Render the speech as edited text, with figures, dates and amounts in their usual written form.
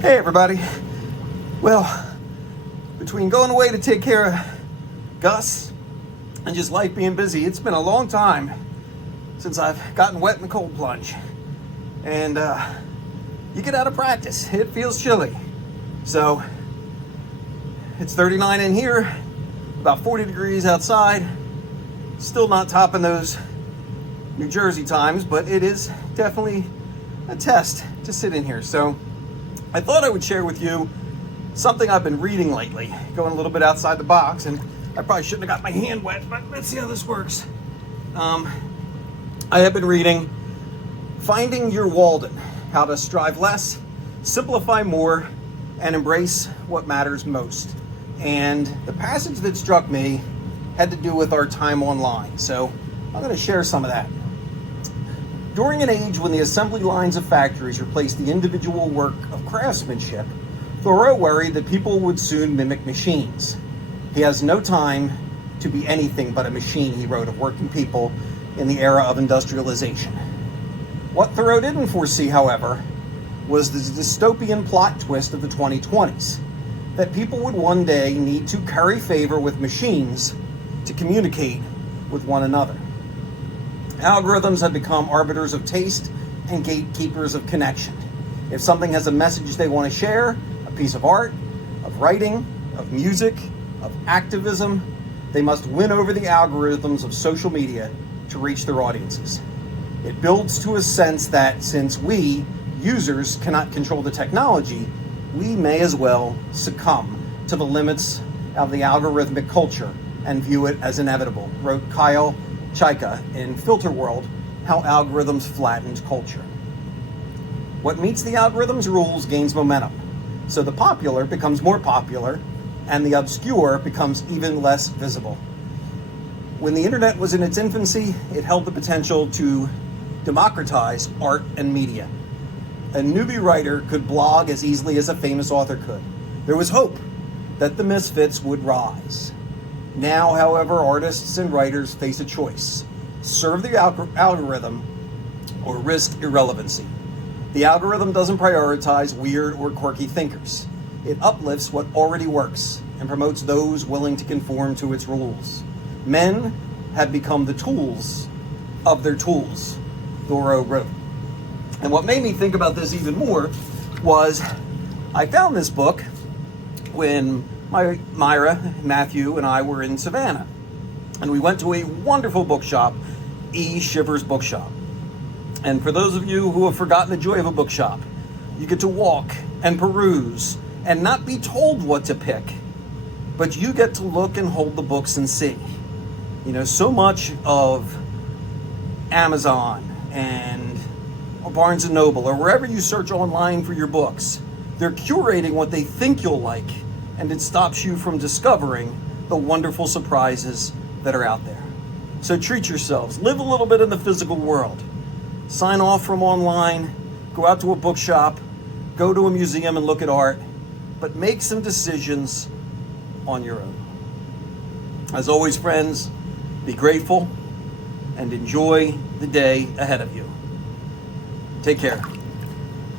Hey everybody. Well, between going away to take care of Gus and just life being busy, it's been a long time since I've gotten wet in the cold plunge. And you get out of practice, it feels chilly. So it's 39 in here, about 40 degrees outside. Still not topping those New Jersey times, but it is definitely a test to sit in here. So I thought I would share with you something I've been reading lately, going a little bit outside the box, and I probably shouldn't have got my hand wet, but let's see how this works. I have been reading Finding Your Walden, How to Strive Less, Simplify More, and Embrace What Matters Most. And the passage that struck me had to do with our time online, so I'm going to share some of that. During an age when the assembly lines of factories replaced the individual work of craftsmanship, Thoreau worried that people would soon mimic machines. He has no time to be anything but a machine, he wrote, of working people in the era of industrialization. What Thoreau didn't foresee, however, was the dystopian plot twist of the 2020s, that people would one day need to curry favor with machines to communicate with one another. Algorithms have become arbiters of taste and gatekeepers of connection. If something has a message they want to share, a piece of art, of writing, of music, of activism, they must win over the algorithms of social media to reach their audiences. It builds to a sense that since we, users, cannot control the technology, we may as well succumb to the limits of the algorithmic culture and view it as inevitable, wrote Kyle Chayka in Filter World, How Algorithms Flattened Culture. What meets the algorithm's rules gains momentum, so the popular becomes more popular and the obscure becomes even less visible. When the internet was in its infancy, it held the potential to democratize art and media. A newbie writer could blog as easily as a famous author could. There was hope that the misfits would rise. Now, however, artists and writers face a choice: serve the algorithm or risk irrelevancy. The algorithm doesn't prioritize weird or quirky thinkers. It uplifts what already works and promotes those willing to conform to its rules. Men have become the tools of their tools, Thoreau wrote. And what made me think about this even more was I found this book when Myra, Matthew, and I were in Savannah. And we went to a wonderful bookshop, E. Shivers Bookshop. And for those of you who have forgotten the joy of a bookshop, you get to walk and peruse and not be told what to pick, but you get to look and hold the books and see. You know, so much of Amazon and Barnes & Noble or wherever you search online for your books, they're curating what they think you'll like, and it stops you from discovering the wonderful surprises that are out there. So treat yourselves, live a little bit in the physical world. Sign off from online, go out to a bookshop, go to a museum and look at art, but make some decisions on your own. As always, friends, be grateful and enjoy the day ahead of you. Take care.